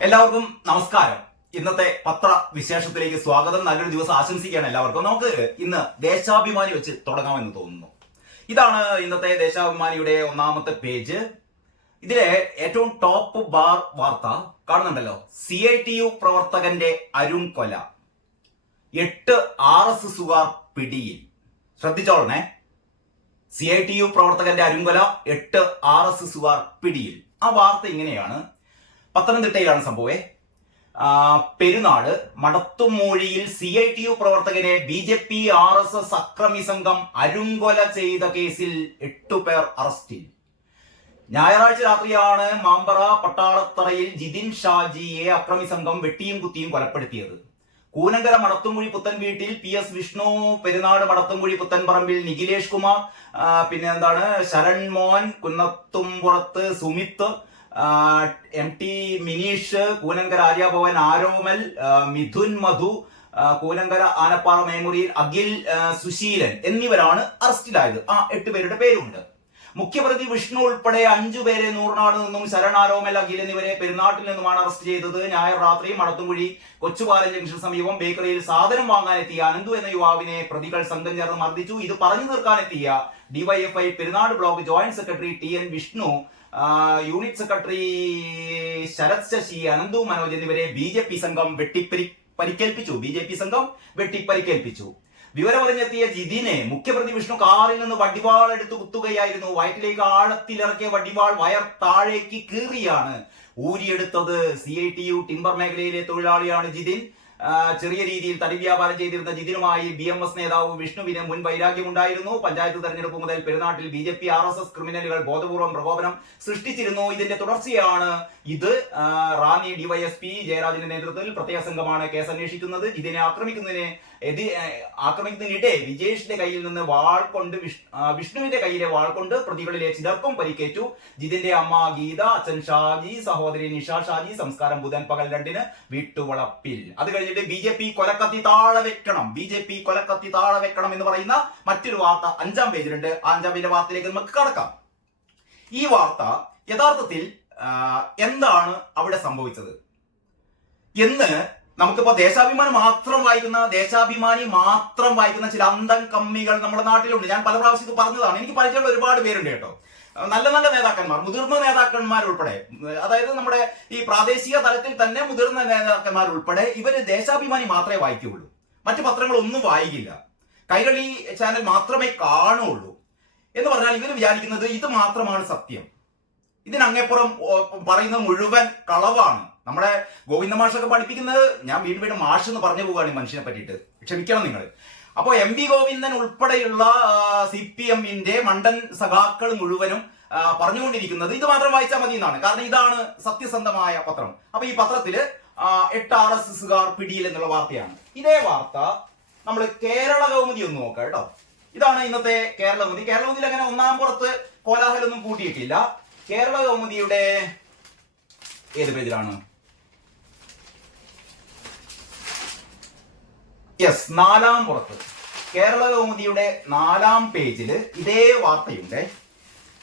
എല്ലാവർക്കും നമസ്കാരം. ഇന്നത്തെ പത്ര വിശേഷത്തിലേക്ക് സ്വാഗതം. നല്ലൊരു ദിവസം ആശംസിക്കുകയാണ് എല്ലാവർക്കും. നമുക്ക് ഇന്ന് ദേശാഭിമാനി വെച്ച് തുടങ്ങാമെന്ന് തോന്നുന്നു. ഇതാണ് ഇന്നത്തെ ദേശാഭിമാനിയുടെ ഒന്നാമത്തെ പേജ്. ഇതിലെ ഏറ്റവും ടോപ്പ് ബാർ വാർത്ത കാണുന്നുണ്ടല്ലോ. സി ഐ ടി യു പ്രവർത്തകന്റെ അരുൺ കൊല. എട്ട് ആർ എസ് എസുകാർ പിടിയിൽ. ശ്രദ്ധിച്ചോളണേ. സി ഐ ടി യു പ്രവർത്തകന്റെ അരുങ്കൊല എട്ട് ആർ എസ് എസുകാർ പിടിയിൽ. ആ വാർത്ത ഇങ്ങനെയാണ്. പത്തനംതിട്ടയിലാണ് സംഭവേ പെരുന്നാൾ മടത്തുമൂഴിയിൽ C I T U പ്രവർത്തകനെ B J P R S S അക്രമി സംഘം അരുങ്കൊല ചെയ്ത കേസിൽ എട്ടുപേർ അറസ്റ്റിൽ. ഞായറാഴ്ച രാത്രിയാണ് മാമ്പറ പട്ടാളത്തറയിൽ ജിതിൻ ഷാജിയെ അക്രമി സംഘം വെട്ടിയും കുത്തിയും കൊലപ്പെടുത്തിയത്. കൂനങ്കര മടത്തുംകുഴി പുത്തൻ വീട്ടിൽ പി എസ് വിഷ്ണു പെരുന്നാട് മടത്തുംകുഴി പുത്തൻ പറമ്പിൽ നിഖിലേഷ് കുമാർ പിന്നെ എന്താണ് ശരൺ മോൻ കുന്നത്തുംപുറത്ത് സുമിത്ത് എം ടി മിനീഷ് കൂനങ്കര ആര്യാഭവൻ ആരോമൽ മിഥുൻ മധു കൂനങ്കര ആനപ്പാറ മേമുറിയിൽ അഖിൽ സുശീലൻ എന്നിവരാണ് അറസ്റ്റിലായത്. ആ എട്ട് പേരുടെ പേരുണ്ട്. മുഖ്യപ്രതി വിഷ്ണു ഉൾപ്പെടെ അഞ്ചു പേരെ നൂറിനാട് നിന്നും ശരണാരോമൽ അഖിൽ എന്നിവരെ പെരുന്നാട്ടിൽ നിന്നുമാണ് അറസ്റ്റ് ചെയ്തത്. ഞായർ രാത്രി മടത്തുംകുഴി കൊച്ചുപാലം ജംഗ്ഷൻ സമീപം ബേക്കറിയിൽ സാധനം വാങ്ങാനെത്തിയ അനന്തു എന്ന യുവാവിനെ പ്രതികൾ സംഘം ചേർന്ന് മർദ്ദിച്ചു. ഇത് പറഞ്ഞു തീർക്കാനെത്തിയ DYFI Perunad block joint secretary T N Vishnu unit secretary Sarath Sasi Ananthu Manoj എന്നിവരെ ബി ജെ പി സംഘം വെട്ടിപ്പരി പരിക്കേൽപ്പിച്ചു. ബി ജെ പി സംഘം വെട്ടിപ്പരിക്കേൽപ്പിച്ചു. വിവരമറിഞ്ഞെത്തിയ ജിതിനെ മുഖ്യപ്രതി വിഷ്ണു കാറിൽ നിന്ന് വടിവാൾ എടുത്ത് കുത്തുകയായിരുന്നു. വയറ്റിലേക്ക് ആഴത്തിലിറക്കിയ വടിവാൾ വയർ താഴേക്ക് കീറിയാണ് ഊരിയെടുത്തത്. C I T U timber മേഖലയിലെ തൊഴിലാളിയാണ് ജിതിൻ. ചെറിയ രീതിയിൽ തടി വ്യാപാരം ചെയ്തിരുന്ന ജിതിനുമായി ബി എം എസ് നേതാവ് വിഷ്ണുവിന് മുൻ വൈരാഗ്യമുണ്ടായിരുന്നു. പഞ്ചായത്ത് തെരഞ്ഞെടുപ്പ് മുതൽ പെരുന്നാട്ടിൽ B J P R S S ക്രിമിനലുകൾ ബോധപൂർവം പ്രകോപനം സൃഷ്ടിച്ചിരുന്നു. ഇതിന്റെ തുടർച്ചയാണ് ഇത്. റാന്നി ഡിവൈഎസ്പി ജയരാജന്റെ നേതൃത്വത്തിൽ പ്രത്യേക സംഘമാണ് കേസ് അന്വേഷിക്കുന്നത്. ഇതിനെ ആക്രമിക്കുന്നതിന് ആ, ആക്രമിക്കുന്നതിനിടെ വിജേഷിന്റെ കയ്യിൽ നിന്ന് വാൾ കൊണ്ട് വിഷ്ണുവിന്റെ കയ്യിലെ വാൾ കൊണ്ട് പ്രതികളിലെ ചിലർക്കും പരിക്കേറ്റു. ജിതിന്റെ അമ്മ ഗീത അച്ഛൻ ഷാജി സഹോദരി നിഷ ഷാജി സംസ്കാരം ബുധൻ പകൽ രണ്ടിന് വീട്ടുവളപ്പിൽ. അത് കഴിഞ്ഞിട്ട് ബി ജെ പി കൊലക്കത്തി താഴെ വെക്കണം. ബി ജെ പി കൊലക്കത്തി താഴെ വെക്കണം എന്ന് പറയുന്ന മറ്റൊരു വാർത്ത അഞ്ചാം പേജിലുണ്ട്. അഞ്ചാം പേജിലെ വാർത്തയിലേക്ക് നമുക്ക് കടക്കാം. ഈ വാർത്ത യഥാർത്ഥത്തിൽ എന്താണ് അവിടെ സംഭവിച്ചത്? എന്ന് നമുക്കിപ്പോ ദേശാഭിമാനി മാത്രം വായിക്കുന്ന ദേശാഭിമാനി മാത്രം വായിക്കുന്ന ചില അന്തം കമ്മികൾ നമ്മുടെ നാട്ടിലുണ്ട്. ഞാൻ പല പ്രാവശ്യം ഇത് പറഞ്ഞതാണ്. എനിക്ക് പരിചയമുള്ള ഒരുപാട് പേരുണ്ട് കേട്ടോ. നല്ല നല്ല നേതാക്കന്മാർ മുതിർന്ന നേതാക്കന്മാർ ഉൾപ്പെടെ. അതായത് നമ്മുടെ ഈ പ്രാദേശിക തലത്തിൽ തന്നെ മുതിർന്ന നേതാക്കന്മാർ ഉൾപ്പെടെ ഇവർ ദേശാഭിമാനി മാത്രമേ വായിക്കുകയുള്ളൂ. മറ്റു പത്രങ്ങൾ ഒന്നും വായിക്കില്ല. കൈരളി ചാനൽ മാത്രമേ കാണുള്ളൂ എന്ന് പറഞ്ഞാൽ ഇവർ വിചാരിക്കുന്നത് ഇത് മാത്രമാണ് സത്യം. ഇതിനങ്ങേപ്പുറം പറയുന്ന മുഴുവൻ കളവാണ്. നമ്മുടെ ഗോവിന്ദ മാഷൊക്കെ പഠിപ്പിക്കുന്നത് ഞാൻ വീണ്ടും വീണ്ടും മാഷ് എന്ന് പറഞ്ഞു പോവുകയാണ് ഈ മനുഷ്യനെ പറ്റിയിട്ട്. ക്ഷമിക്കണം നിങ്ങൾ. അപ്പോൾ എം വി ഗോവിന്ദൻ ഉൾപ്പെടെയുള്ള സി പി എമ്മിന്റെ മണ്ടൻ സഖാക്കൾ മുഴുവനും പറഞ്ഞുകൊണ്ടിരിക്കുന്നത് ഇത് മാത്രം വായിച്ചാൽ മതി എന്നാണ് കാരണം ഇതാണ് സത്യസന്ധമായ പത്രം. അപ്പൊ ഈ പത്രത്തിൽ എട്ട് ആർ എസ് എസുകാർ പിടിയിൽ എന്നുള്ള വാർത്തയാണ്. ഇതേ വാർത്ത നമ്മൾ കേരള കൗമുദി ഒന്ന് നോക്കാം കേട്ടോ. ഇതാണ് ഇന്നത്തെ കേരള കൗമുദി. കേരള കൗമുദിയിൽ അങ്ങനെ ഒന്നാം പുറത്ത് കോലാഹലൊന്നും കൂട്ടിയിട്ടില്ല. കേരള കൗമുദിയുടെ ഏത് പേജിലാണ്? യെസ് നാലാം പുറത്ത്. കേരള കൗമുദിയുടെ നാലാം പേജിൽ ഇതേ വാർത്തയുണ്ട്.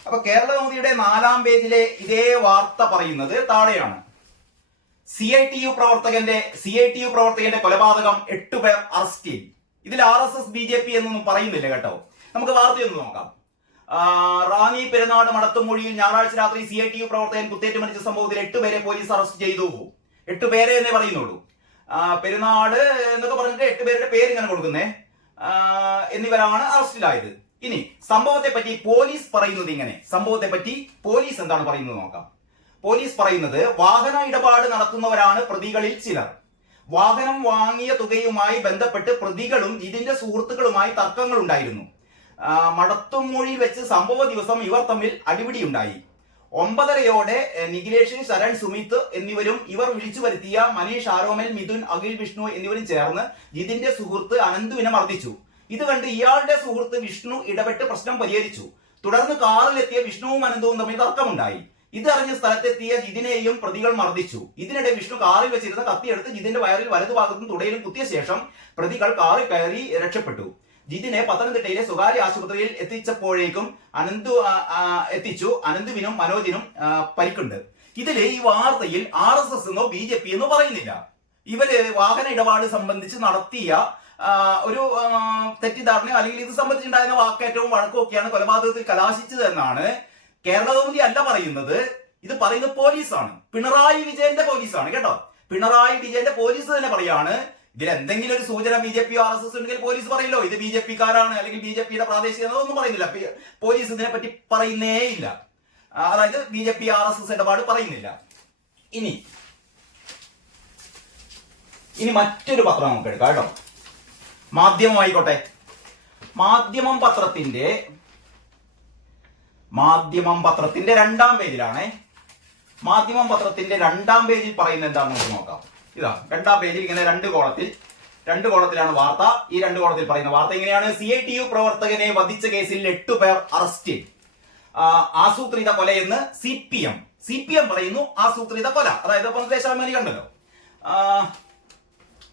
അപ്പൊ കേരള കൗമുദിയുടെ നാലാം പേജിലെ ഇതേ വാർത്ത പറയുന്നത് താഴെയാണ്. സി ഐ ടി യു പ്രവർത്തകന്റെ സി ഐ ടി യു പ്രവർത്തകന്റെ കൊലപാതകം എട്ടുപേർ അറസ്റ്റിൽ ഇതിൽ R S S B J P എന്നൊന്നും പറയുന്നില്ല കേട്ടോ. നമുക്ക് വാർത്തയൊന്ന് നോക്കാം. റാന്നി പെരുന്നാട് മടത്തുമൊഴിയിൽ ഞായറാഴ്ച രാത്രി സി ഐ ടി യു പ്രവർത്തകൻ കുത്തേറ്റ് മരിച്ച സംഭവത്തിൽ എട്ടുപേരെ പോലീസ് അറസ്റ്റ് ചെയ്തു. എട്ടുപേരെ എന്നേ പറയുന്നുള്ളൂ. പെരുന്നാട് എന്നൊക്കെ പറഞ്ഞിട്ട് എട്ടുപേരുടെ പേര് ഇങ്ങനെ കൊടുക്കുന്നേ. എന്നിവരാണ് അറസ്റ്റിലായത്. ഇനി സംഭവത്തെ പറ്റി പോലീസ് പറയുന്നത് ഇങ്ങനെ. സംഭവത്തെ പറ്റി പോലീസ് എന്താണ് പറയുന്നത് നോക്കാം. പോലീസ് പറയുന്നത് വാഹന ഇടപാട് നടത്തുന്നവരാണ് പ്രതികളിൽ ചിലർ. വാഹനം വാങ്ങിയ തുകയുമായി ബന്ധപ്പെട്ട് പ്രതികളും ഇതിന്റെ സുഹൃത്തുക്കളുമായി തർക്കങ്ങൾ ഉണ്ടായിരുന്നു ആ, മടത്തുമൊഴി വെച്ച് സംഭവ ദിവസം ഇവർ തമ്മിൽ അടിപിടിയുണ്ടായി. ഒമ്പതരയോടെ എ, നിഖിലേഷ് ശരൺ സുമിത്ത് എന്നിവരും ഇവർ വിളിച്ചു വരുത്തിയ മനീഷ് ആരോമൽ മിഥുൻ അഖിൽ വിഷ്ണു എന്നിവരും ചേർന്ന് ജിതിന്റെ സുഹൃത്ത് അനന്തുവിനെ മർദ്ദിച്ചു. ഇത് കണ്ട് ഇയാളുടെ സുഹൃത്ത് വിഷ്ണു ഇടപെട്ട് പ്രശ്നം പരിഹരിച്ചു. തുടർന്ന് കാറിലെത്തിയ വിഷ്ണുവും അനന്തവും തമ്മിൽ തർക്കമുണ്ടായി. ഇതറിഞ്ഞ സ്ഥലത്തെത്തിയ ജിതിനെയും പ്രതികൾ മർദ്ദിച്ചു. ഇതിനിടെ വിഷ്ണു കാറിൽ വെച്ചിരുന്ന കത്തിയെടുത്ത് ജിതിന്റെ വയറിൽ വലതുഭാഗത്തും തുടയിലും കുത്തിയ ശേഷം പ്രതികൾ കാറിൽ കയറി രക്ഷപ്പെട്ടു. ജിതിനെ പത്തനംതിട്ടയിലെ സ്വകാര്യ ആശുപത്രിയിൽ എത്തിച്ചപ്പോഴേക്കും അനന്തു എത്തിച്ചു. അനന്തുവിനും മനോജിനും പരിക്കുണ്ട്. ഇതിൽ ഈ വാർത്തയിൽ ആർ എസ് എസ് എന്നോ ബി ജെ പി എന്നോ പറയുന്നില്ല. ഇവർ വാഹന ഇടപാട് സംബന്ധിച്ച് നടത്തിയ ഒരു തെറ്റിദ്ധാരണ തെറ്റിദ്ധാരണയോ അല്ലെങ്കിൽ ഇത് സംബന്ധിച്ചുണ്ടായിരുന്ന വാക്കേറ്റവും വഴക്കും ഒക്കെയാണ് കൊലപാതകത്തിൽ കലാശിച്ചത് എന്നാണ് കേരള ഗവൺമെന്റ് അല്ല പറയുന്നത്. ഇത് പറയുന്നത് പോലീസാണ്. പിണറായി വിജയന്റെ പോലീസാണ് കേട്ടോ. പിണറായി വിജയന്റെ പോലീസ് തന്നെ പറയാണ് ഇതിൽ എന്തെങ്കിലും ഒരു സൂചന B J P R S S ഉണ്ടെങ്കിൽ പോലീസ് പറയില്ലോ. ഇത് ബി ജെ പിക്കാരാണ് അല്ലെങ്കിൽ ബി ജെ പിയുടെ പ്രാദേശിക ഒന്നും പറയുന്നില്ല. പോലീസ് ഇതിനെ പറ്റി പറയുന്നേ ഇല്ല ആ, അതായത് B J P R S S ഇടപാട് പറയുന്നില്ല. ഇനി ഇനി മറ്റൊരു പത്രം നമുക്ക് എടുക്കാം കേട്ടോ. മാധ്യമമായിക്കോട്ടെ മാധ്യമം പത്രത്തിന്റെ മാധ്യമം പത്രത്തിന്റെ രണ്ടാം പേജിലാണേ. മാധ്യമം പത്രത്തിന്റെ രണ്ടാം പേജിൽ പറയുന്നത് എന്താണെന്ന് നമുക്ക് നോക്കാം. ഇതാ രണ്ടാം പേജിൽ ഇങ്ങനെ രണ്ട് കോളത്തിൽ രണ്ട് കോളത്തിലാണ് വാർത്ത. ഈ രണ്ട് കോളത്തിൽ പറയുന്ന വാർത്ത ഇങ്ങനെയാണ്. സി ഐ ടി യു പ്രവർത്തകനെ വധിച്ച കേസിൽ എട്ടു പേർ അറസ്റ്റിൽ ആ, ആസൂത്രിത കൊലയെന്ന് C P M C P M പറയുന്നു ആസൂത്രിത കൊല. അതായത് ഇപ്പൊ കണ്ടല്ലോ.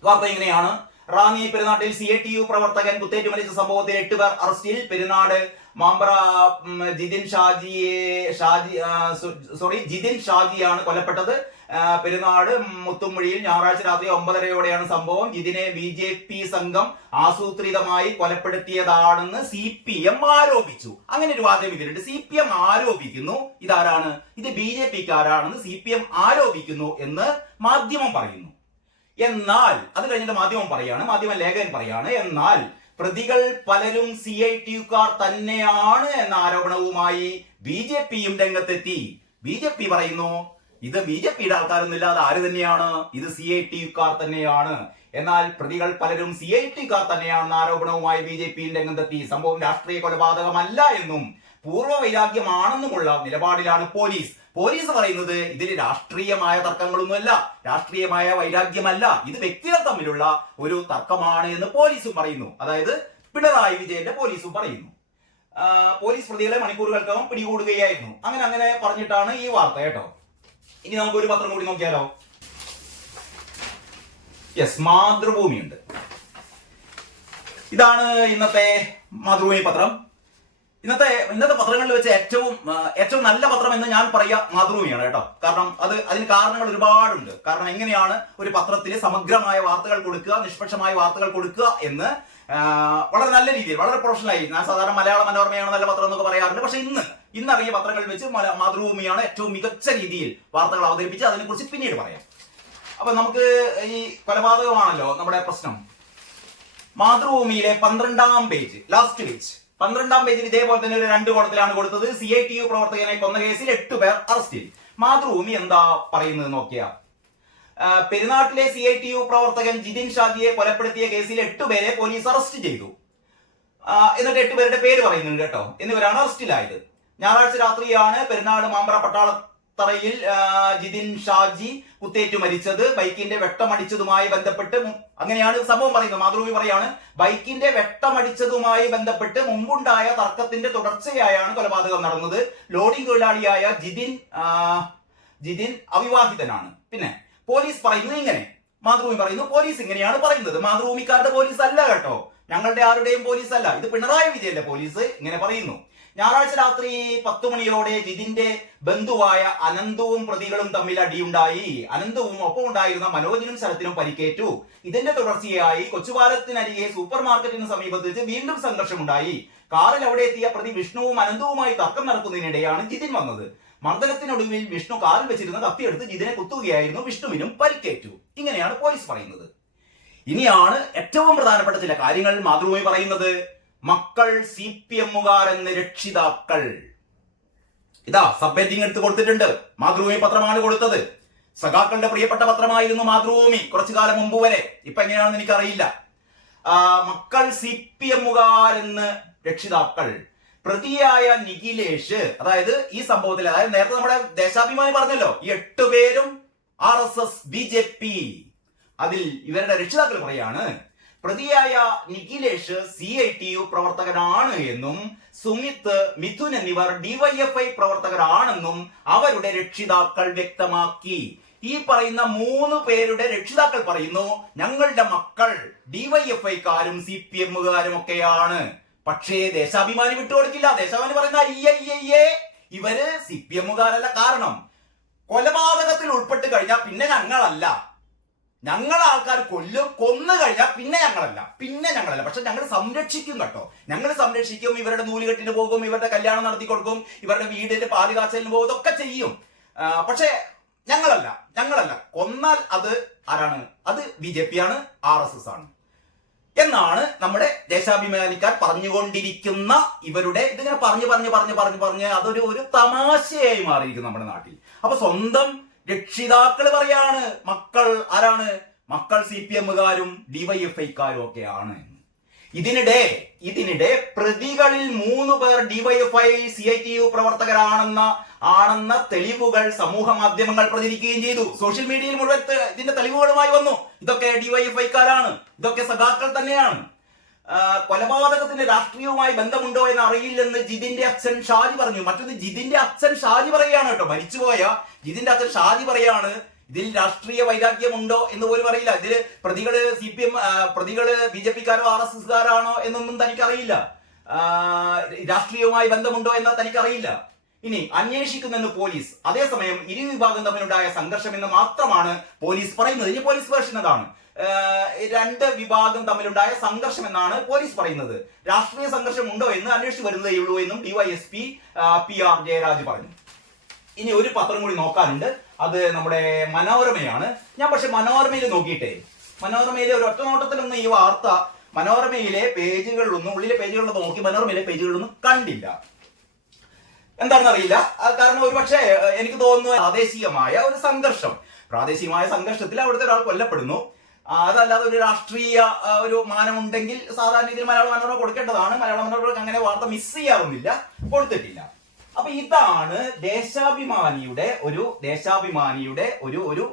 വാർത്ത ഇങ്ങനെയാണ്. റാന്നി പെരുന്നാട്ടിൽ സി ഐ ടി യു പ്രവർത്തകൻ കുത്തേറ്റ് മരിച്ച സംഭവത്തിൽ എട്ട് പേർ അറസ്റ്റിൽ പെരുന്നാട് മാമ്പറ ജിതിൻ ഷാജിയെ ഷാജി സോറി ജിതിൻ ഷാജിയാണ് കൊല്ലപ്പെട്ടത്. പെരുന്നാട് മുത്തുമുഴിയിൽ ഞായറാഴ്ച രാത്രി ഒമ്പതരയോടെയാണ് സംഭവം. ഇതിനെ ബി ജെ പി സംഘം ആസൂത്രിതമായി കൊലപ്പെടുത്തിയതാണെന്ന് സി പി എം ആരോപിച്ചു. അങ്ങനെ ഒരു വാദം ഇതിലുണ്ട് സി പി എം ആരോപിക്കുന്നു. ഇതാരാണ്? ഇത് ബി ജെ പിക്കാരാണെന്ന് സി പി എം ആരോപിക്കുന്നു എന്ന് മാധ്യമം പറയുന്നു. എന്നാൽ അത് കഴിഞ്ഞിട്ട് മാധ്യമം പറയാണ്. മാധ്യമ ലേഖകൻ പറയാണ് എന്നാൽ പ്രതികൾ പലരും സി ഐ ടി യുക്കാർ തന്നെയാണ് എന്ന ആരോപണവുമായി ബി ജെ പിയും രംഗത്തെത്തി. ബി ജെ പി പറയുന്നു ഇത് ബി ജെ പിയുടെ ആൾക്കാരൊന്നുമില്ല അത് ആര് തന്നെയാണ്? ഇത് സി ഐ ടി കാർ തന്നെയാണ്. എന്നാൽ പ്രതികൾ പലരും സി ഐ ടി കാർ തന്നെയാണെന്ന ആരോപണവുമായി ബി ജെ പി രംഗത്തെത്തി. സംഭവം രാഷ്ട്രീയ കൊലപാതകമല്ല എന്നും പൂർവ വൈരാഗ്യമാണെന്നുമുള്ള നിലപാടിലാണ് പോലീസ്. പോലീസ് പറയുന്നത് ഇതിൽ രാഷ്ട്രീയമായ തർക്കങ്ങളൊന്നുമല്ല രാഷ്ട്രീയമായ വൈരാഗ്യമല്ല. ഇത് വ്യക്തികൾ തമ്മിലുള്ള ഒരു തർക്കമാണ് എന്ന് പോലീസും പറയുന്നു. അതായത് പിണറായി വിജയന്റെ പോലീസും പറയുന്നു. പോലീസ് പ്രതികളെ മണിക്കൂറുകൾക്കകം പിടികൂടുകയായിരുന്നു. അങ്ങനെ അങ്ങനെ പറഞ്ഞിട്ടാണ് ഈ വാർത്ത കേട്ടോ. ഇനി നമുക്ക് ഒരു പത്രം കൂടി നോക്കിയാലോ? യെസ് മാതൃഭൂമിയുണ്ട്. ഇതാണ് ഇന്നത്തെ മാതൃഭൂമി പത്രം. ഇന്നത്തെ ഇന്നത്തെ പത്രങ്ങളിൽ വെച്ച് ഏറ്റവും ഏറ്റവും നല്ല പത്രം എന്ന് ഞാൻ പറയുക മാതൃഭൂമിയാണ് കേട്ടോ. കാരണം അത് അതിന് കാരണങ്ങൾ ഒരുപാടുണ്ട്. കാരണം എങ്ങനെയാണ് ഒരു പത്രത്തിന് സമഗ്രമായ വാർത്തകൾ കൊടുക്കുക നിഷ്പക്ഷമായ വാർത്തകൾ കൊടുക്കുക എന്ന് വളരെ നല്ല രീതിയിൽ വളരെ പ്രൊഫഷണലായി ഞാൻ സാധാരണ മലയാള മനോരമയാണ് നല്ല പത്രം എന്നൊക്കെ പറയാറുണ്ട്. പക്ഷെ ഇന്ന് ഇന്ന് ഇറങ്ങിയ പത്രങ്ങളിൽ വെച്ച് മാതൃഭൂമിയാണ് ഏറ്റവും മികച്ച രീതിയിൽ വാർത്തകൾ അവതരിപ്പിച്ച് അതിനെക്കുറിച്ച് പിന്നീട് പറയാം. അപ്പൊ നമുക്ക് ഈ കൊലപാതകമാണല്ലോ നമ്മുടെ പ്രശ്നം. മാതൃഭൂമിയിലെ പന്ത്രണ്ടാം പേജ് ലാസ്റ്റ് പേജ് പന്ത്രണ്ടാം പേജിൽ ഇതേപോലെ തന്നെ ഒരു രണ്ട് കോളത്തിലാണ് കൊടുത്തത്. സി ഐ ടി യു പ്രവർത്തകനെ കൊന്ന കേസിൽ എട്ട് പേർ അറസ്റ്റിൽ മാതൃഭൂമി എന്താ പറയുന്നത് നോക്കിയ? പെരുന്നാട്ടിലെ സി ഐ ടി യു പ്രവർത്തകൻ ജിതിൻ ഷാജിയെ കൊലപ്പെടുത്തിയ കേസിൽ എട്ടുപേരെ പോലീസ് അറസ്റ്റ് ചെയ്തു. എന്നിട്ട് എട്ട് പേരുടെ പേര് പറയുന്നുണ്ട് കേട്ടോ. എന്നിവരാണ് അറസ്റ്റിലായത്. ഞായറാഴ്ച രാത്രിയാണ് പെരുന്നാട് മാമ്പറ പട്ടാളത്തറയിൽ ജിതിൻ ഷാജി കുത്തേറ്റു മരിച്ചത്. ബൈക്കിന്റെ വെട്ടമടിച്ചതുമായി ബന്ധപ്പെട്ട് അങ്ങനെയാണ് സംഭവം പറയുന്നത്. മാതൃഭൂമി പറയാണ് ബൈക്കിന്റെ വെട്ടമടിച്ചതുമായി ബന്ധപ്പെട്ട് മുമ്പുണ്ടായ തർക്കത്തിന്റെ തുടർച്ചയായാണ് കൊലപാതകം നടന്നത്. ലോഡിംഗ് തൊഴിലാളിയായ ജിതിൻ ജിതിൻ അവിവാഹിതനാണ്. പിന്നെ പോലീസ് പറയുന്നത് ഇങ്ങനെ. മാതൃഭൂമി പറയുന്നു പോലീസ് ഇങ്ങനെയാണ് പറയുന്നത്. മാതൃഭൂമിക്കാരുടെ പോലീസ് അല്ല കേട്ടോ. ഞങ്ങളുടെ ആരുടെയും പോലീസ് അല്ല ഇത് പിണറായി വിജയന്റെ പോലീസ് ഇങ്ങനെ പറയുന്നു. ഞായറാഴ്ച രാത്രി പത്തു മണിയോടെ ജിതിന്റെ ബന്ധുവായ അനന്തവും പ്രതികളും തമ്മിൽ അടിയുണ്ടായി. അനന്തവും ഒപ്പം ഉണ്ടായിരുന്ന മനോജിനും ശരത്തിനും പരിക്കേറ്റു. ഇതിന്റെ തുടർച്ചയായി കൊച്ചുപാലത്തിനരികെ സൂപ്പർ മാർക്കറ്റിന് സമീപത്ത് വെച്ച് വീണ്ടും സംഘർഷമുണ്ടായി. കാറിൽ അവിടെ എത്തിയ പ്രതി വിഷ്ണുവും അനന്തവുമായി തർക്കം നടക്കുന്നതിനിടെയാണ് ജിതിൻ വന്നത്. മർദ്ദനത്തിനൊടുവിൽ വിഷ്ണു കാറിൽ വെച്ചിരുന്ന കത്തിയെടുത്ത് ജിതിനെ കുത്തുകയായിരുന്നു. വിഷ്ണുവിനും പരിക്കേറ്റു. ഇങ്ങനെയാണ് പോലീസ് പറയുന്നത്. ഇനിയാണ് ഏറ്റവും പ്രധാനപ്പെട്ട ചില കാര്യങ്ങൾ മാതൃഭൂമി പറയുന്നത്. മക്കൾ സി പി എമ്മുകാരെന്ന് രക്ഷിതാക്കൾ. ഇതാ സബ് ഹെഡിങ് എടുത്ത് കൊടുത്തിട്ടുണ്ട്. മാതൃഭൂമി പത്രമാണ് കൊടുത്തത്. സഖാക്കളുടെ പ്രിയപ്പെട്ട പത്രമായിരുന്നു മാതൃഭൂമി കുറച്ചു കാലം മുമ്പ് വരെ. ഇപ്പൊ എങ്ങനെയാണെന്ന് എനിക്കറിയില്ല. മക്കൾ സി പി എമ്മുകാരെന്ന് രക്ഷിതാക്കൾ. പ്രതിയായ നിഖിലേഷ് അതായത് ഈ സംഭവത്തിൽ അതായത് നേരത്തെ നമ്മുടെ ദേശാഭിമാനി പറഞ്ഞല്ലോ എട്ട് പേരും R S S B J P. അതിൽ ഇവരുടെ രക്ഷിതാക്കൾ പറയാണ് പ്രതിയായ Nikhilesh C I T U പ്രവർത്തകനാണ് എന്നും സുമിത്ത് മിഥുൻ എന്നിവർ ഡിവൈഎഫ്ഐ പ്രവർത്തകരാണെന്നും അവരുടെ രക്ഷിതാക്കൾ വ്യക്തമാക്കി. ഈ പറയുന്ന മൂന്ന് പേരുടെ രക്ഷിതാക്കൾ പറയുന്നു ഞങ്ങളുടെ മക്കൾ ഡിവൈഎഫ്ഐക്കാരും സി പി എമ്മുകാരും ഒക്കെയാണ്. പക്ഷേ ദേശാഭിമാനി വിട്ടുകൊടുക്കില്ല. ദേശാഭിമാനി പറയുന്ന അയ്യയ്യേ ഇവർ സി പി എമ്മുകാരല്ല. കാരണം കൊലപാതകത്തിൽ ഉൾപ്പെട്ട് കഴിഞ്ഞാൽ പിന്നെ ഞങ്ങളല്ല. ഞങ്ങൾ ആൾക്കാർ കൊല്ലും കൊന്നു കഴിഞ്ഞാൽ പിന്നെ ഞങ്ങളല്ല. പിന്നെ ഞങ്ങളല്ല. പക്ഷെ ഞങ്ങൾ സംരക്ഷിക്കും കേട്ടോ. ഞങ്ങൾ സംരക്ഷിക്കും ഇവരുടെ നൂലുകെട്ടിന് പോകും ഇവരുടെ കല്യാണം നടത്തി കൊടുക്കും ഇവരുടെ വീടിന്റെ പാൽ കാച്ചലിന് പോകും ഇതൊക്കെ ചെയ്യും. പക്ഷേ ഞങ്ങളല്ല. ഞങ്ങളല്ല. കൊന്നാൽ അത് ആരാണ്? അത് ബി ജെ പി ആണ് ആർ എസ് എസ് ആണ്. എന്നാണ് നമ്മുടെ ദേശാഭിമാനിക്കാർ പറഞ്ഞുകൊണ്ടിരിക്കുന്ന ഇവരുടെ ഇതിങ്ങനെ പറഞ്ഞു പറഞ്ഞു പറഞ്ഞു പറഞ്ഞു പറഞ്ഞ് അതൊരു ഒരു തമാശയായി മാറിയിരിക്കും നമ്മുടെ നാട്ടിൽ അപ്പൊ സ്വന്തം രക്ഷിതാക്കൾ പറയാണ് മക്കൾ ആരാണ് മക്കൾ സി പി എമ്മുകാരും ഡിവൈഎഫ്ഐക്കാരും ഒക്കെയാണ്. ഇതിനിടെ ഇതിനിടെ പ്രതികളിൽ മൂന്ന് പേർ DYFI C I T U പ്രവർത്തകരാണെന്ന ആണെന്ന തെളിവുകൾ സമൂഹ മാധ്യമങ്ങൾ പ്രചരിക്കുകയും ചെയ്തു. സോഷ്യൽ മീഡിയയിൽ മുഴുവൻ ഇതിന്റെ തെളിവുകളുമായി വന്നു. ഇതൊക്കെ ഡിവൈഎഫ്ഐക്കാരാണ് ഇതൊക്കെ സഖാക്കൾ തന്നെയാണ്. കൊലപാതകത്തിന്റെ കൊലപാതകത്തിന് രാഷ്ട്രീയവുമായി ബന്ധമുണ്ടോ എന്ന് അറിയില്ലെന്ന് ജിതിന്റെ അച്ഛൻ ഷാജി പറഞ്ഞു. മറ്റൊന്ന് ജിതിന്റെ അച്ഛൻ ഷാജി പറയുകയാണ് കേട്ടോ. മരിച്ചുപോയ ജിതിന്റെ അച്ഛൻ ഷാജി പറയാണ് ഇതിൽ രാഷ്ട്രീയ വൈരാഗ്യമുണ്ടോ എന്ന് പോലും അറിയില്ല. ഇതിൽ പ്രതികൾ സി പി എം പ്രതികൾ ബി ജെ പിക്കാരോ ആർ എസ് എസ്കാരാണോ എന്നൊന്നും തനിക്കറിയില്ല. രാഷ്ട്രീയവുമായി ബന്ധമുണ്ടോ എന്ന് തനിക്കറിയില്ല. ഇനി അന്വേഷിക്കുന്നെന്ന് പോലീസ്. അതേസമയം ഇരു വിഭാഗം തമ്മിലുണ്ടായ സംഘർഷം എന്ന് മാത്രമാണ് പോലീസ് പറയുന്നത്. ഇനി പോലീസ് വേർഷൻ അതാണ്. രണ്ട് വിഭാഗം തമ്മിലുണ്ടായ സംഘർഷം എന്നാണ് പോലീസ് പറയുന്നത്. രാഷ്ട്രീയ സംഘർഷം ഉണ്ടോ എന്ന് അന്വേഷിച്ചു വരുന്നതേ ഉള്ളൂ എന്നും ഡിവൈഎസ്പി പി ആർ ജയരാജ് പറഞ്ഞു. ഇനി ഒരു പത്രം കൂടി നോക്കാനുണ്ട്. അത് നമ്മുടെ മനോരമയാണ്. ഞാൻ പക്ഷെ മനോരമയിൽ നോക്കിയിട്ടേ മനോരമയിലെ ഒരു ഒറ്റ നോട്ടത്തിലൊന്നും ഈ വാർത്ത മനോരമയിലെ പേജുകളിലൊന്നും ഉള്ളിലെ പേജുകളിലൊന്നും നോക്കി മനോരമയിലെ പേജുകളിലൊന്നും കണ്ടില്ല. എന്താണെന്ന് അറിയില്ല കാരണം ഒരുപക്ഷെ എനിക്ക് തോന്നുന്നു പ്രാദേശികമായ ഒരു സംഘർഷം. പ്രാദേശികമായ സംഘർഷത്തിൽ അവിടുത്തെ ഒരാൾ കൊല്ലപ്പെടുന്നു. അതല്ലാതെ ഒരു രാഷ്ട്രീയ ഒരു മാനമുണ്ടെങ്കിൽ സാധാരണ രീതിയിൽ മലയാള മനോരമ കൊടുക്കേണ്ടതാണ്. മലയാള മനോരമ അങ്ങനെ വാർത്ത മിസ് ചെയ്യാറൊന്നുമില്ല കൊടുത്തിട്ടില്ല. അപ്പൊ ഇതാണ് ദേശാഭിമാനിയുടെ ഒരു ദേശാഭിമാനിയുടെ ഒരു ഒരു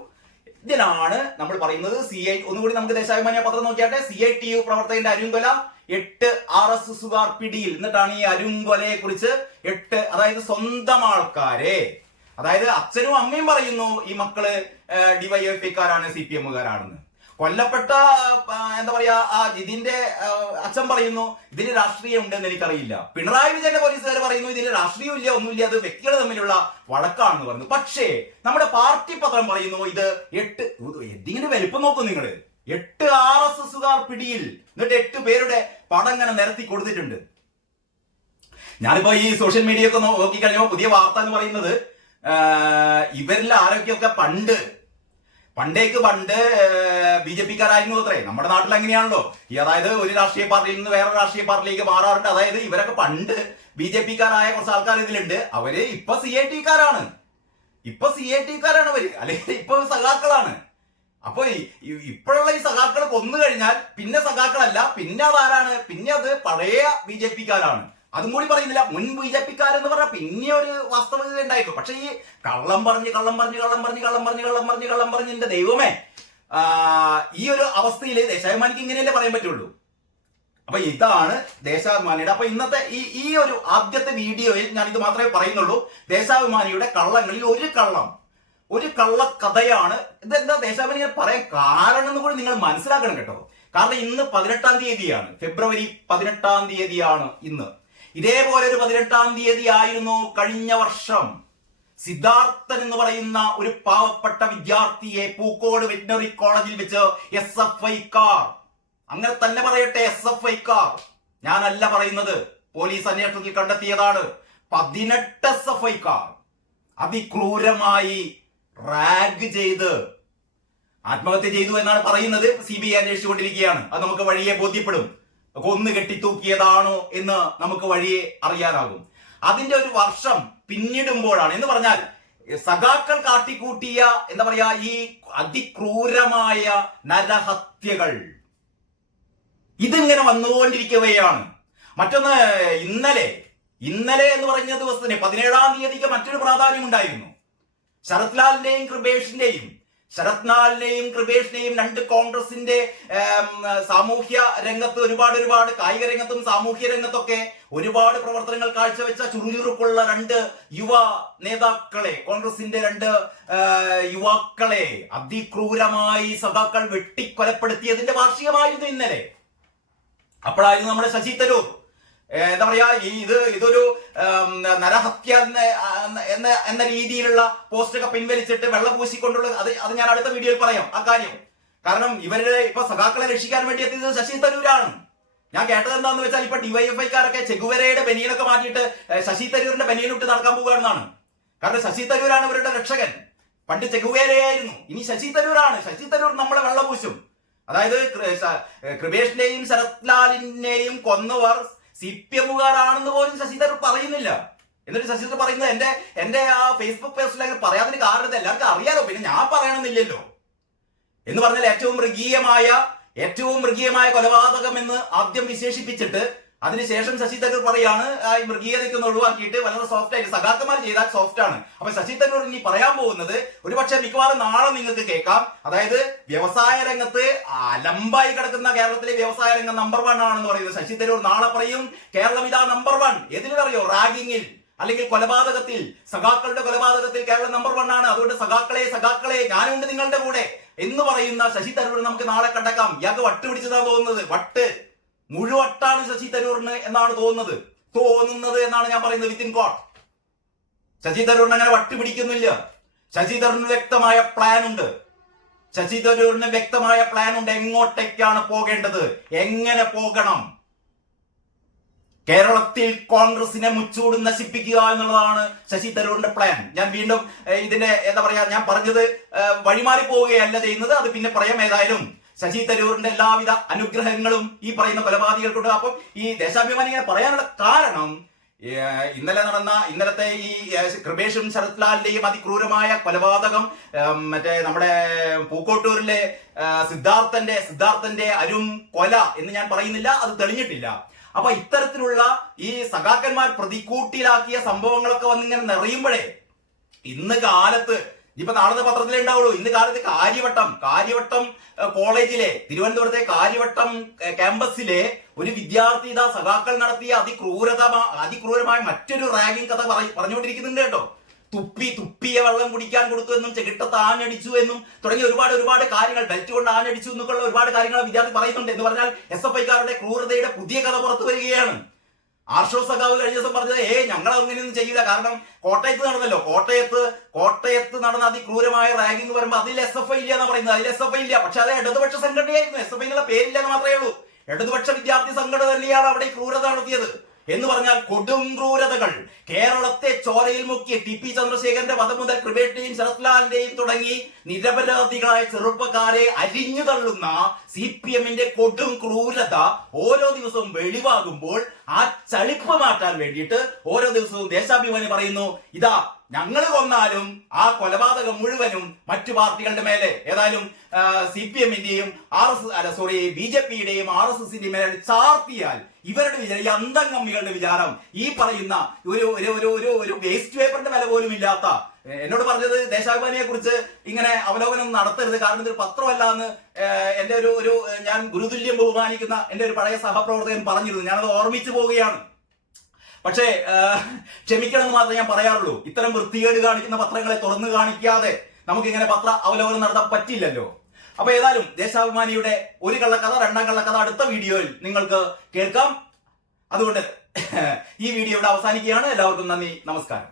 ഇതിനാണ് നമ്മൾ പറയുന്നത് സി ഐ ഒന്നുകൂടി നമുക്ക് ദേശാഭിമാനിയ പത്രം നോക്കിയാട്ടെ. സി ഐ ടി യു പ്രവർത്തകന്റെ അരുങ്കൊല എട്ട് ആർ എസ് എസുകാർ പിടിയിൽ എന്നിട്ടാണ് ഈ അരുങ്കൊലയെ കുറിച്ച് എട്ട് അതായത് സ്വന്തം ആൾക്കാരെ. അതായത് അച്ഛനും അമ്മയും പറയുന്നു ഈ മക്കൾ ഡിവൈഎഫ്ഐക്കാരാണ് സി പി എമ്മുകാരാണെന്ന് കൊല്ലപ്പെട്ട എന്താ പറയാ ആ ഇതിന്റെ അച്ഛൻ പറയുന്നു ഇതിന് രാഷ്ട്രീയം ഉണ്ടെന്ന് എനിക്കറിയില്ല. പിണറായി വിജയന്റെ പോലീസുകാർ പറയുന്നു ഇതിന് രാഷ്ട്രീയം ഇല്ല ഒന്നുമില്ല അത് വ്യക്തികൾ തമ്മിലുള്ള വഴക്കാണെന്ന് പറഞ്ഞു പക്ഷേ നമ്മുടെ പാർട്ടി പത്രം പറയുന്നു ഇത് എട്ട് എന്തിങ്ങനെ വലിപ്പം നോക്കും നിങ്ങൾ എട്ട് ആർ എസ് എസുകാർ പിടിയിൽ എന്നിട്ട് എട്ട് പേരുടെ പടം ഇങ്ങനെ നിരത്തി കൊടുത്തിട്ടുണ്ട്. ഞാനിപ്പോ ഈ സോഷ്യൽ മീഡിയ ഒക്കെ നോക്കി കഴിഞ്ഞപ്പോ പുതിയ വാർത്ത എന്ന് പറയുന്നത് ഇവരിൽ ആരൊക്കെയൊക്കെ പണ്ട് പണ്ടേക്ക് പണ്ട് ബി ജെ പിക്കാരായിരുന്നു അത്രേ. നമ്മുടെ നാട്ടിൽ അങ്ങനെയാണല്ലോ. ഈ അതായത് ഒരു രാഷ്ട്രീയ പാർട്ടിയിൽ നിന്ന് വേറെ രാഷ്ട്രീയ പാർട്ടിയിലേക്ക് മാറാറുണ്ട്. അതായത് ഇവരൊക്കെ പണ്ട് ബി ജെ പിക്കാരായ കുറച്ച് ആൾക്കാർ ഇതിലുണ്ട്. അവർ ഇപ്പൊ സി എ ടിക്കാരാണ്. ഇപ്പൊ സി എ ടിക്കാരാണ് അവർ. അല്ലെങ്കിൽ ഇപ്പൊ സഖാക്കളാണ്. അപ്പൊ ഇപ്പോഴുള്ള ഈ സഖാക്കൾ കൊന്നു കഴിഞ്ഞാൽ പിന്നെ സഖാക്കളല്ല പിന്നെ അതാരാണ്? പിന്നെ അത് പഴയ ബി ജെ പിക്കാരാണ്. അതും കൂടി പറയുന്നില്ല. മുൻ ബി ജെ പിക്കാരെന്ന് പറഞ്ഞാൽ പിന്നെ ഒരു വാസ്തവത ഉണ്ടായിട്ടു. പക്ഷെ ഈ കള്ളം പറഞ്ഞ് കള്ളം പറഞ്ഞ് കള്ളം പറഞ്ഞ് കള്ളം പറഞ്ഞ് കള്ളം പറഞ്ഞ് കള്ളം പറഞ്ഞ് എന്റെ ദൈവമേ ഈ ഒരു അവസ്ഥയിൽ ദേശാഭിമാനിക്ക് ഇങ്ങനെയല്ലേ പറയാൻ പറ്റുള്ളൂ? അപ്പൊ ഇതാണ് ദേശാഭിമാനിയുടെ അപ്പൊ ഇന്നത്തെ ഈ ഈ ഒരു ആദ്യത്തെ വീഡിയോയിൽ ഞാൻ ഇത് മാത്രമേ പറയുന്നുള്ളൂ. ദേശാഭിമാനിയുടെ കള്ളങ്ങളിൽ ഒരു കള്ളം ഒരു കള്ള കഥയാണ് ഇതെന്താ ദേശാഭിമാനി പറയാൻ കാരണം എന്ന് കൂടി നിങ്ങൾ മനസ്സിലാക്കണം കേട്ടോ. കാരണം ഇന്ന് പതിനെട്ടാം തീയതിയാണ്. ഫെബ്രുവരി പതിനെട്ടാം തീയതിയാണ് ഇന്ന്. ഇതേപോലെ ഒരു പതിനെട്ടാം തീയതി ആയിരുന്നു കഴിഞ്ഞ വർഷം. സിദ്ധാർത്ഥൻ എന്ന് പറയുന്ന ഒരു പാവപ്പെട്ട വിദ്യാർത്ഥിയെ പൂക്കോട് വെറ്റിനറി കോളേജിൽ വെച്ച് എസ് എഫ് ഐക്കാർ അങ്ങനെ തന്നെ പറയട്ടെ എസ് എഫ് ഐക്കാർ ഞാനല്ല പറയുന്നത്. പോലീസ് അന്വേഷണത്തിൽ കണ്ടെത്തിയതാണ്. പതിനെട്ട് എസ് എഫ് ഐക്കാർ അതിക്രൂരമായി റാഗ് ചെയ്ത് ആത്മഹത്യ ചെയ്തു എന്നാണ് പറയുന്നത്. സി ബി ഐ അന്വേഷിച്ചുകൊണ്ടിരിക്കുകയാണ്. അത് നമുക്ക് വഴിയെ ബോധ്യപ്പെടും. കൊന്നു കെട്ടിത്തൂക്കിയതാണോ എന്ന് നമുക്ക് വഴിയെ അറിയാനാകും. അതിന്റെ ഒരു വർഷം പിന്നിടുമ്പോഴാണ്. എന്ന് പറഞ്ഞാൽ സഖാക്കൾ കാട്ടിക്കൂട്ടിയ എന്താ പറയാ ഈ അതിക്രൂരമായ നരഹത്യകൾ. ഇതിങ്ങനെ വന്നുകൊണ്ടിരിക്കുകയാണ് മറ്റൊന്ന് ഇന്നലെ ഇന്നലെ എന്ന് പറഞ്ഞ ദിവസത്തിന് പതിനേഴാം തീയതിക്ക് മറ്റൊരു പ്രാധാന്യം ഉണ്ടായിരുന്നു ശരത്ലാലിന്റെയും കൃപേഷിന്റെയും ശരത് ലാലിനെയും കൃപേഷിനെയും രണ്ട് കോൺഗ്രസിന്റെ സാമൂഹ്യ രംഗത്ത് ഒരുപാട് ഒരുപാട് കായിക രംഗത്തും സാമൂഹ്യ രംഗത്തൊക്കെ ഒരുപാട് പ്രവർത്തനങ്ങൾ കാഴ്ചവെച്ച ചുറുചുറുക്കുള്ള രണ്ട് യുവ നേതാക്കളെ കോൺഗ്രസിന്റെ രണ്ട് യുവാക്കളെ അതിക്രൂരമായി സഖാക്കൾ വെട്ടിക്കൊലപ്പെടുത്തിയതിന്റെ വാർഷികമായിരുന്നു ഇന്നലെ. അപ്പോഴായിരുന്നു നമ്മുടെ ശശി തരൂർ എന്താ പറയാ ഇത് ഇതൊരു നരഹത്യ എന്ന എന്ന രീതിയിലുള്ള പോസ്റ്റ് ഒക്കെ പിൻവലിച്ചിട്ട് വെള്ളം പൂശിക്കൊണ്ടുള്ള അത് അത് ഞാൻ അടുത്ത വീഡിയോയിൽ പറയാം ആ കാര്യം. കാരണം ഇവരുടെ ഇപ്പൊ സഖാക്കളെ രക്ഷിക്കാൻ വേണ്ടി എത്തിയത് ശശി തരൂരാണ്. ഞാൻ കേട്ടത് എന്താന്ന് വെച്ചാൽ ഇപ്പൊ ഡിവൈഎഫ്ഐക്കാരൊക്കെ ചെഗുവരയുടെ ബനിയനൊക്കെ മാറ്റിയിട്ട് ശശി തരൂരിന്റെ ബനിയനിട്ട് നടക്കാൻ പോവുകയാണെന്നാണ്. കാരണം ശശി തരൂരാണ് ഇവരുടെ രക്ഷകൻ. പണ്ട് ചെഗുവേരയായിരുന്നു. ഇനി ശശി തരൂരാണ്. ശശി തരൂർ നമ്മളെ വെള്ളപൂശും അതായത് കൃപേഷിന്റെയും ശരത്ലാലിന്റെയും കൊന്നവർ സി പി എമ്മുകാരാണെന്ന് പോലും ശശി തരൂർ പറയുന്നില്ല. എന്നിട്ട് ശശി തരൂർ പറയുന്നത് എന്റെ എന്റെ ആ ഫേസ്ബുക്ക് പേജിൽ അങ്ങനെ പറയാതിന് കാരണം എല്ലാവർക്കും അറിയാലോ പിന്നെ ഞാൻ പറയണമെന്നില്ലല്ലോ. എന്ന് പറഞ്ഞാൽ ഏറ്റവും മൃഗീയമായ ഏറ്റവും മൃഗീയമായ കൊലപാതകം എന്ന് ആദ്യം വിശേഷിപ്പിച്ചിട്ട് അതിനുശേഷം ശശി തരൂർ പറയാണ് ഈ മൃഗീയതയ്ക്ക് ഒന്ന് ഒഴിവാക്കിയിട്ട് വളരെ സോഫ്റ്റ് ആയിട്ട് സഖാക്കന്മാർ ചെയ്താൽ സോഫ്റ്റ് ആണ്. അപ്പൊ ശശി തരൂർ ഇനി പറയാൻ പോകുന്നത് ഒരുപക്ഷെ മിക്കവാറും നാളെ നിങ്ങൾക്ക് കേൾക്കാം. അതായത് വ്യവസായ രംഗത്ത് അലമ്പായി കിടക്കുന്ന കേരളത്തിലെ വ്യവസായ രംഗം നമ്പർ വൺ ആണെന്ന് പറയുന്നത് ശശി തരൂർ. നാളെ പറയും കേരളം ഇതാ നമ്പർ വൺ എതിലറിയോ റാഗിങ്ങിൽ അല്ലെങ്കിൽ കൊലപാതകത്തിൽ. സഖാക്കളുടെ കൊലപാതകത്തിൽ കേരളം നമ്പർ വൺ ആണ്. അതുകൊണ്ട് സഖാക്കളെ സഖാക്കളെ ഞാനുണ്ട് നിങ്ങളുടെ കൂടെ എന്ന് പറയുന്ന ശശി തരൂർ നമുക്ക് നാളെ കണ്ടേക്കാം ഇയാൾക്ക് വട്ട് പിടിച്ചതാ തോന്നുന്നത്. വട്ട്. മുഴുവട്ടാണ് ശശി തരൂറിന് എന്നാണ് തോന്നുന്നത്. തോന്നുന്നത് എന്നാണ് ഞാൻ പറയുന്നത് വിത്തിൻ കോട്ട്. ശശി തരൂറിന് അങ്ങനെ വട്ടി പിടിക്കുന്നില്ല. ശശി തരൂറിന് വ്യക്തമായ പ്ലാൻ ഉണ്ട്. ശശി തരൂരിന് വ്യക്തമായ പ്ലാൻ ഉണ്ട്. എങ്ങോട്ടേക്കാണ് പോകേണ്ടത്? എങ്ങനെ പോകണം? കേരളത്തിൽ കോൺഗ്രസിനെ മുച്ചൂട് നശിപ്പിക്കുക എന്നുള്ളതാണ് ശശി തരൂരിന്റെ പ്ലാൻ ഞാൻ വീണ്ടും ഇതിന്റെ എന്താ പറയാ ഞാൻ പറഞ്ഞത് വഴിമാറി പോവുകയല്ല ചെയ്യുന്നത്. അത് പിന്നെ പറയാം. ഏതായാലും ശശി തരൂറിന്റെ എല്ലാവിധ അനുഗ്രഹങ്ങളും ഈ പറയുന്ന കൊലപാതകൾക്കുണ്ട്. അപ്പം ഈ ദേശാഭിമാനി ഇങ്ങനെ പറയാനുള്ള കാരണം ഇന്നലെ നടന്ന ഇന്നലത്തെ ഈ കൃപേഷും ശരത്ലാലിന്റെയും അതിക്രൂരമായ കൊലപാതകം മറ്റേ നമ്മുടെ പൂക്കോട്ടൂരിലെ സിദ്ധാർത്ഥന്റെ സിദ്ധാർത്ഥന്റെ അരും കൊല എന്ന് ഞാൻ പറയുന്നില്ല അത് തെളിഞ്ഞിട്ടില്ല. അപ്പൊ ഇത്തരത്തിലുള്ള ഈ സഖാക്കന്മാർ പ്രതിക്കൂട്ടിലാക്കിയ സംഭവങ്ങളൊക്കെ വന്നിങ്ങനെ നിറയുമ്പോഴേ ഇന്ന് കാലത്ത് ഇപ്പൊ നാളത്തെ പത്രത്തിലേ ഉണ്ടാവുള്ളൂ. ഇന്ന് കാലത്ത് കാര്യവട്ടം കാര്യവട്ടം കോളേജിലെ തിരുവനന്തപുരത്തെ കാര്യവട്ടം ക്യാമ്പസിലെ ഒരു വിദ്യാർത്ഥി ഇതാ സഖാക്കൾ നടത്തിയ അതിക്രൂരത അതിക്രൂരമായ മറ്റൊരു റാഗിംഗ് കഥ പറ- പറഞ്ഞുകൊണ്ടിരിക്കുന്നുണ്ട് കേട്ടോ. തുപ്പി തുപ്പിയ വെള്ളം കുടിക്കാൻ കൊടുത്തു എന്നും ചെകിട്ടത്ത് ആഞ്ഞടിച്ചു എന്നും തുടങ്ങിയ ഒരുപാട് ഒരുപാട് കാര്യങ്ങൾ ബെൽറ്റ് കൊണ്ട് ആഞ്ഞടിച്ചു എന്നൊക്കെയുള്ള ഒരുപാട് കാര്യങ്ങൾ വിദ്യാർത്ഥി പറയുന്നുണ്ട്. എന്ന് പറഞ്ഞാൽ എസ് എഫ് ഐക്കാരുടെ ക്രൂരതയുടെ പുതിയ കഥ പുറത്തു വരികയാണ്. ആർഷോ സഖാവ് കഴിഞ്ഞ ദിവസം പറഞ്ഞത് ഏ ഞങ്ങൾ അങ്ങനെയൊന്നും ചെയ്യില്ല. കാരണം കോട്ടയത്ത് നടന്നല്ലോ. കോട്ടയത്ത് കോട്ടയത്ത് നടന്ന അതിക്രൂരമായ റാഗിംഗ് വരുമ്പോൾ അതിൽ എസ് എഫ് ഐ ഇല്ല എന്ന് പറയുന്നത്. അതിൽ എസ് എഫ് ഐ ഇല്ല. പക്ഷെ അത് ഇടതുപക്ഷ സംഘടനയായിരുന്നു. എസ് എഫ് ഐ എന്നുള്ള പേരില്ല എന്ന് മാത്രമേ ഉള്ളൂ. ഇടതുപക്ഷ വിദ്യാർത്ഥി സംഘടന തന്നെയാണ് അവിടെ ക്രൂരത നടത്തിയത്. എന്ന് പറഞ്ഞാൽ കൊടും ക്രൂരതകൾ. കേരളത്തെ ചോരയിൽ മുക്കിയ ടി പി ചന്ദ്രശേഖരന്റെ വധം മുതൽ കൃപേട്ടിന്റെയും ശരത്ലാലിന്റെയും തുടങ്ങി നിരപരാധികളായ ചെറുപ്പക്കാരെ അരിഞ്ഞു തള്ളുന്ന സി പി എമ്മിന്റെ കൊടും ക്രൂരത ഓരോ ദിവസവും വെളിവാകുമ്പോൾ ആ ചളിപ്പ് മാറ്റാൻ വേണ്ടിയിട്ട് ഓരോ ദിവസവും ദേശാഭിമാനി പറയുന്നു ഇതാ ഞങ്ങൾ കൊന്നാലും ആ കൊലപാതകം മുഴുവനും മറ്റു പാർട്ടികളുടെ മേലെ. ഏതായാലും സി പി എമ്മിന്റെയും ആർ എസ് അല്ല സോറി ബി ജെ പിയുടെയും ആർ എസ് എസിന്റെയും മേലെ ചാർത്തിയാൽ ഇവരുടെ വിചാരം ഈ അന്തംഗമ്മികളുടെ വിചാരം ഈ പറയുന്ന ഒരു ഒരു ഒരു ഒരു ഒരു വേസ്റ്റ് പേപ്പറിന്റെ വില പോലും ഇല്ലാത്ത എന്നോട് പറഞ്ഞത് ദേശാഭിമാനിയെ കുറിച്ച് ഇങ്ങനെ അവലോകനം നടത്തരുത്. കാരണം ഇതൊരു പത്രമല്ല എന്ന് എന്റെ ഒരു ഒരു ഞാൻ ഗുരുതുല്യം ബഹുമാനിക്കുന്ന എന്റെ ഒരു പഴയ സഹപ്രവർത്തകൻ പറഞ്ഞിരുന്നു. ഞാനത് ഓർമ്മിച്ചു പോവുകയാണ്. പക്ഷേ ക്ഷമിക്കണമെന്ന് മാത്രമേ ഞാൻ പറയാറുള്ളൂ. ഇത്തരം വൃത്തികേട് കാണിക്കുന്ന പത്രങ്ങളെ തുറന്നു കാണിക്കാതെ നമുക്കിങ്ങനെ പത്ര അവലോകനം നടത്താൻ പറ്റില്ലല്ലോ. അപ്പൊ ഏതായാലും ദേശാഭിമാനിയുടെ ഒരു കള്ളക്കഥ രണ്ടാം കള്ളക്കഥ അടുത്ത വീഡിയോയിൽ നിങ്ങൾക്ക് കേൾക്കാം. അതുകൊണ്ട് ഈ വീഡിയോ ഇവിടെ അവസാനിക്കുകയാണ്. എല്ലാവർക്കും നന്ദി നമസ്കാരം.